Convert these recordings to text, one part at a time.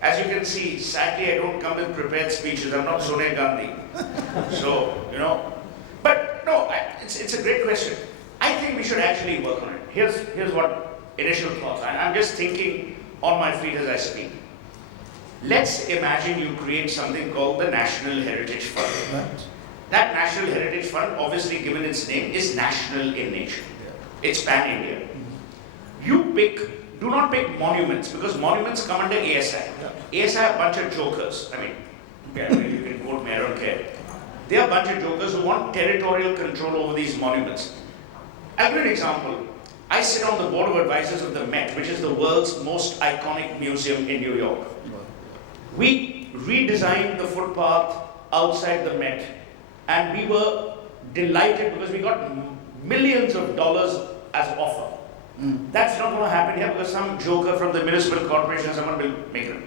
As you can see, sadly, I don't come with prepared speeches. I'm not Sonia Gandhi. So, but no, it's a great question. I think we should actually work on it. Here's what initial thoughts. I'm just thinking on my feet as I speak. Let's imagine you create something called the National Heritage Fund. Right. That National Heritage Fund, obviously given its name, is national in nature. It's pan-India. Do not pick monuments, because monuments come under ASI. ASI are a bunch of jokers. I mean, you can quote me, I don't care. They are a bunch of jokers who want territorial control over these monuments. I'll give you an example. I sit on the board of advisors of the Met, which is the world's most iconic museum in New York. We redesigned the footpath outside the Met, and we were delighted because we got millions of dollars as offer. That's not going to happen here because some joker from the municipal corporation, someone will make it.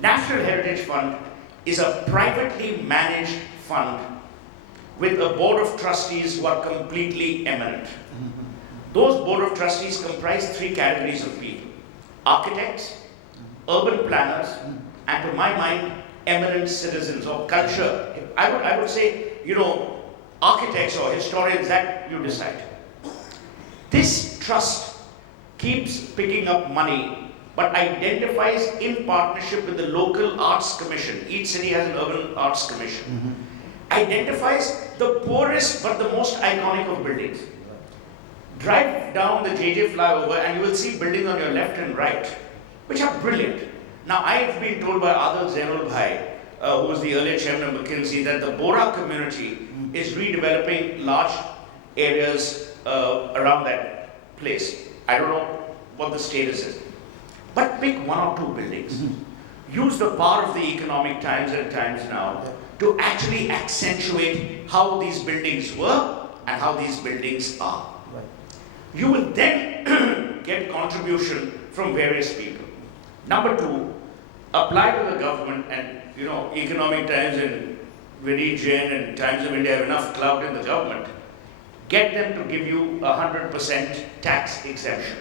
National Heritage Fund is a privately managed fund with a board of trustees who are completely eminent. Those board of trustees comprise 3 categories of people: architects, urban planners, and to my mind, eminent citizens or culture. I would say, architects or historians, that you decide. This trust keeps picking up money, but identifies in partnership with the local arts commission. Each city has an urban arts commission. Identifies the poorest but the most iconic of buildings. Drive down the JJ flyover and you will see buildings on your left and right, which are brilliant. Now, I have been told by Adil Zainul Bhai, who was the earlier chairman of McKinsey, that the Bora community is redeveloping large areas around that place. I don't know what the status is. But pick 1 or 2 buildings. Use the power of the economic times and times now to actually accentuate how these buildings were and how these buildings are. Right. You will then get contribution from various people. Number 2, apply to the government, and economic times and Vinny Jain and Times of India have enough clout in the government. Get them to give you 100% tax exemption.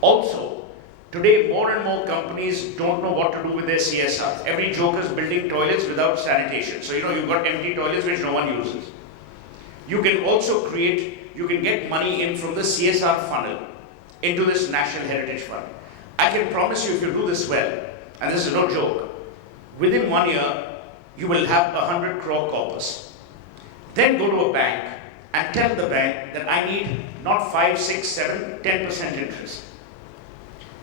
Also, today more and more companies don't know what to do with their CSR. Every joker is building toilets without sanitation. So you've got empty toilets which no one uses. You can also get money in from the CSR funnel into this National Heritage Fund. I can promise you, if you do this well, and this is no joke, within 1 year, you will have 100 crore corpus. Then go to a bank and tell the bank that I need not 5, 6, 7, 10% interest.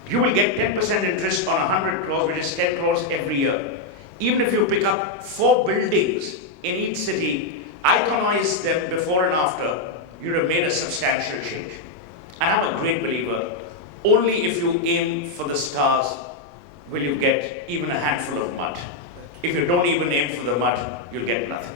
You will get 10% interest on 100 crores, which is 10 crores every year. Even if you pick up 4 buildings in each city, iconize them before and after, you have made a substantial change. And I'm a great believer, only if you aim for the stars will you get even a handful of mud. If you don't even aim for the mud, you'll get nothing.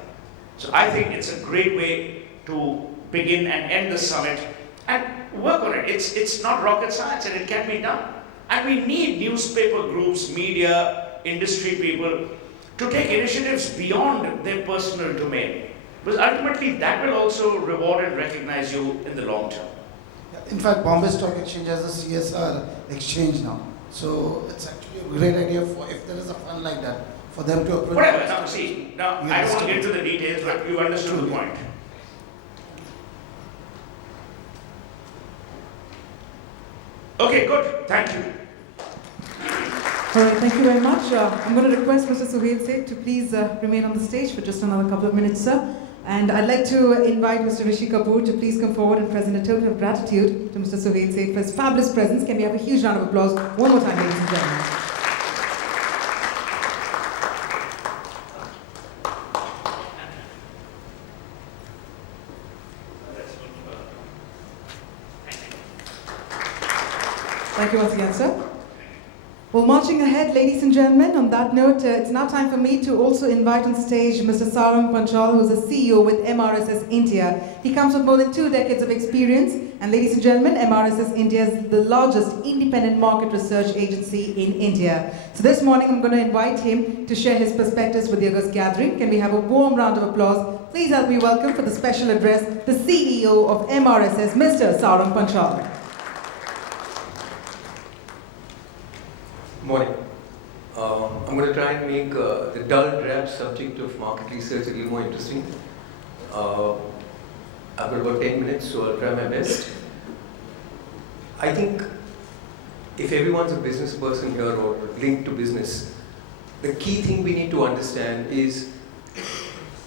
So I think it's a great way to begin and end the summit and work on it. It's not rocket science, and it can be done. And we need newspaper groups, media, industry people to take initiatives beyond their personal domain. Because ultimately that will also reward and recognize you in the long term. In fact, Bombay Stock Exchange has a CSR exchange now. So it's actually a great idea for, if there is a fund like that, for them to approach. Whatever, now see, I don't want to get into the details, but you understood the point. Okay, good. Thank you. All right, thank you very much. I'm going to request Mr. Suhel Seth to please remain on the stage for just another couple of minutes, sir. And I'd like to invite Mr. Rishi Kapoor to please come forward and present a token of gratitude to Mr. Suhel Seth for his fabulous presence. Can we have a huge round of applause one more time, ladies and gentlemen? Thank you once again, sir. Well, marching ahead, ladies and gentlemen, on that note, it's now time for me to also invite on stage Mr. Sarang Panchal, who's the CEO with MRSS India. He comes with more than 2 decades of experience, and ladies and gentlemen, MRSS India is the largest independent market research agency in India. So this morning, I'm going to invite him to share his perspectives with the August gathering. Can we have a warm round of applause? Please help me welcome for the special address, the CEO of MRSS, Mr. Sarang Panchal. Morning. I'm going to try and make the dull, drab subject of market research a little more interesting. I've got about 10 minutes, so I'll try my best. I think if everyone's a business person here or linked to business, the key thing we need to understand is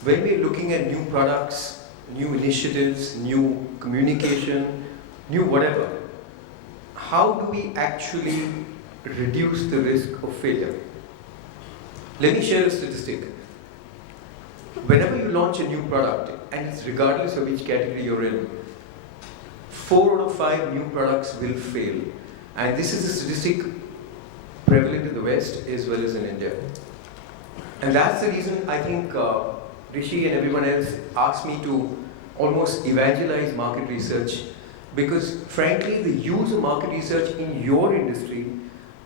when we're looking at new products, new initiatives, new communication, new whatever, how do we actually reduce the risk of failure? Let me share a statistic. Whenever you launch a new product, and it's regardless of which category you're in, 4 out of 5 new products will fail. And this is a statistic prevalent in the West as well as in India. And that's the reason I think Rishi and everyone else asked me to almost evangelize market research, because frankly the use of market research in your industry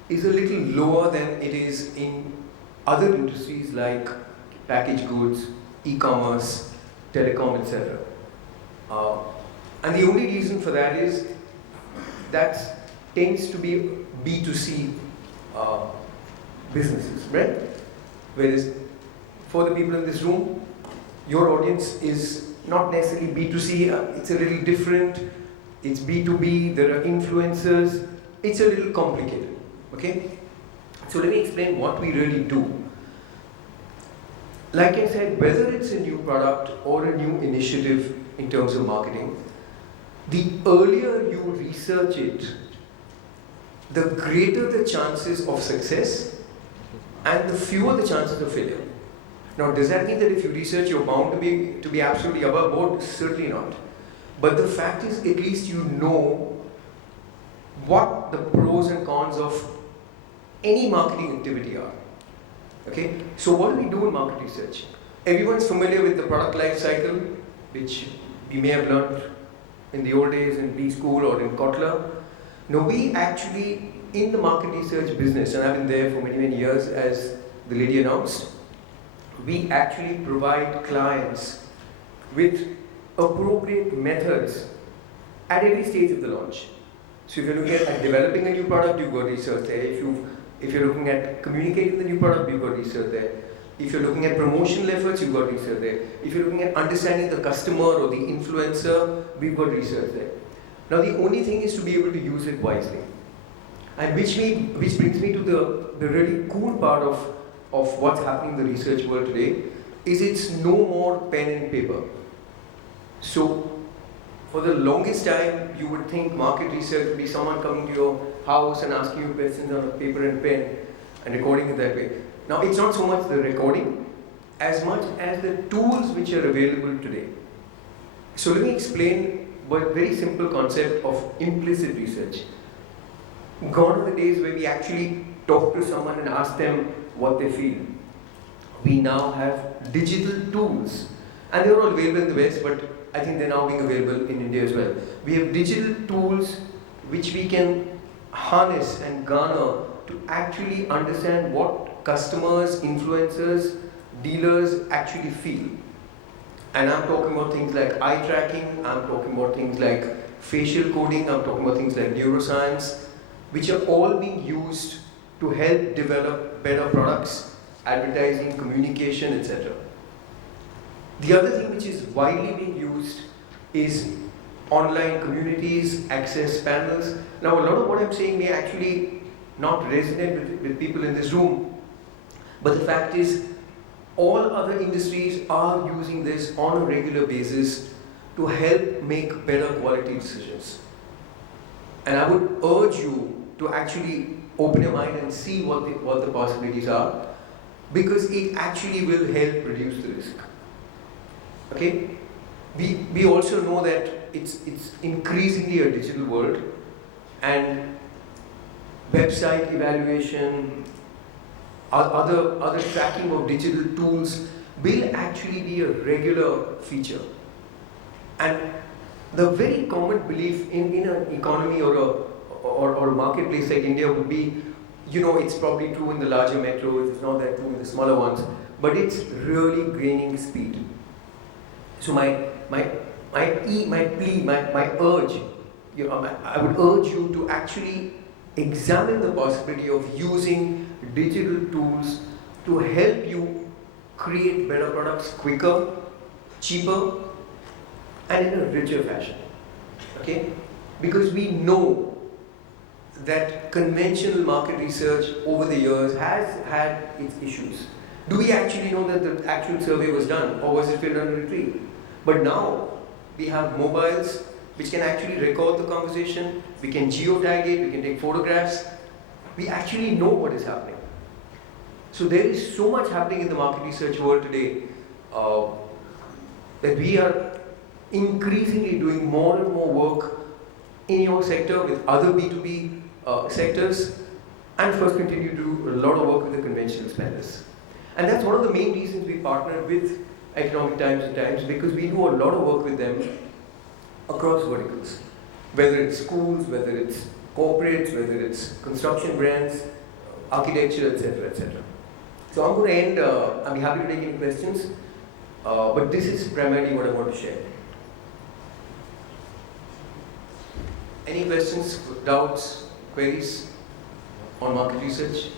is a little lower than it is in other industries like packaged goods, e-commerce, telecom, etc. And the only reason for that is that tends to be B2C businesses, right? Whereas for the people in this room, your audience is not necessarily B2C, it's a little different, it's B2B, there are influencers, it's a little complicated, okay? So let me explain what we really do. Like I said, whether it's a new product or a new initiative in terms of marketing, the earlier you research it, the greater the chances of success and the fewer the chances of failure. Now, does that mean that if you research, you're bound to be absolutely above board? Certainly not. But the fact is, at least you know what the pros and cons of any marketing activity are. Okay? So what do we do in market research? Everyone's familiar with the product life cycle, which we may have learned in the old days in B school or in Kotler. No, we actually, in the market research business, and I've been there for many, many years, as the lady announced, we actually provide clients with appropriate methods at every stage of the launch. So if you're looking at developing a new product, you've got research there. If you're looking at communicating the new product, you've got research there. If you're looking at promotional efforts, you've got research there. If you're looking at understanding the customer or the influencer, we've got research there. Now the only thing is to be able to use it wisely. And which brings me to the really cool part of what's happening in the research world today, is it's no more pen and paper. So for the longest time, you would think market research would be someone coming to your house and asking you questions on a paper and pen and recording it that way. Now it's not so much the recording as much as the tools which are available today. So let me explain a very simple concept of implicit research. Gone are the days where we actually talk to someone and ask them what they feel. We now have digital tools, and they're all available in the West, but I think they're now being available in India as well. We have digital tools which we can harness and garner to actually understand what customers, influencers, dealers actually feel. And I'm talking about things like eye tracking, I'm talking about things like facial coding, I'm talking about things like neuroscience, which are all being used to help develop better products, advertising, communication, etc. The other thing which is widely being used is online communities, access panels. Now, a lot of what I'm saying may actually not resonate with people in this room, but the fact is, all other industries are using this on a regular basis to help make better quality decisions. And I would urge you to actually open your mind and see what the possibilities are, because it actually will help reduce the risk. Okay? We also know that it's increasingly a digital world, and website evaluation, other tracking of digital tools will actually be a regular feature. And the very common belief in an economy or a marketplace like India would be, it's probably true in the larger metros, it's not that true in the smaller ones, but it's really gaining speed. So my plea, my urge, I would urge you to actually examine the possibility of using digital tools to help you create better products quicker, cheaper, and in a richer fashion. Okay? Because we know that conventional market research over the years has had its issues. Do we actually know that the actual survey was done, or was it filled on a retreat? But now we have mobiles which can actually record the conversation, we can geotag it, we can take photographs. We actually know what is happening. So there is so much happening in the market research world today that we are increasingly doing more and more work in your sector with other B2B sectors, and of course continue to do a lot of work with the conventional spenders. And that's one of the main reasons we partnered with Economic Times and Times, because we do a lot of work with them across verticals. Whether it's schools, whether it's corporates, whether it's construction brands, architecture, etc., etc. So I'm going to end, I'll be happy to take any questions, but this is primarily what I want to share. Any questions, doubts, queries on market research?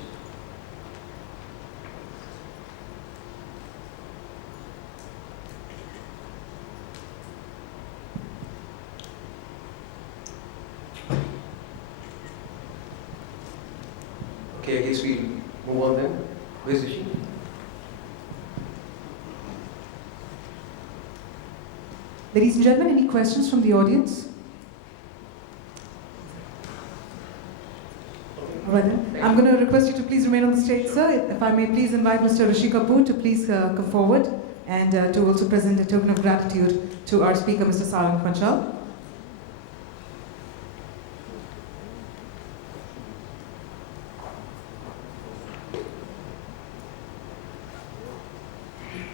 Okay, I guess we'll move on then. Where's the sheet? Ladies and gentlemen, any questions from the audience? All right then. I'm going to request you to please remain on the stage, sir. If I may please invite Mr. Rishi Kapoor to please come forward and to also present a token of gratitude to our speaker, Mr. Sarang Panchal.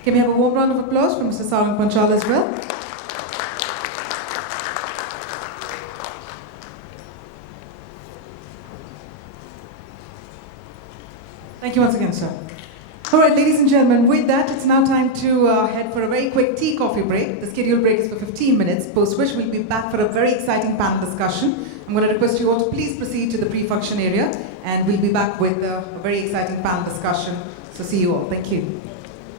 Can we have a warm round of applause for Mr. Sarang Panchal as well? Thank you once again, sir. All right, ladies and gentlemen, with that, it's now time to head for a very quick tea-coffee break. The scheduled break is for 15 minutes, post which we'll be back for a very exciting panel discussion. I'm going to request you all to please proceed to the pre-function area, and we'll be back with a very exciting panel discussion. So see you all. Thank you.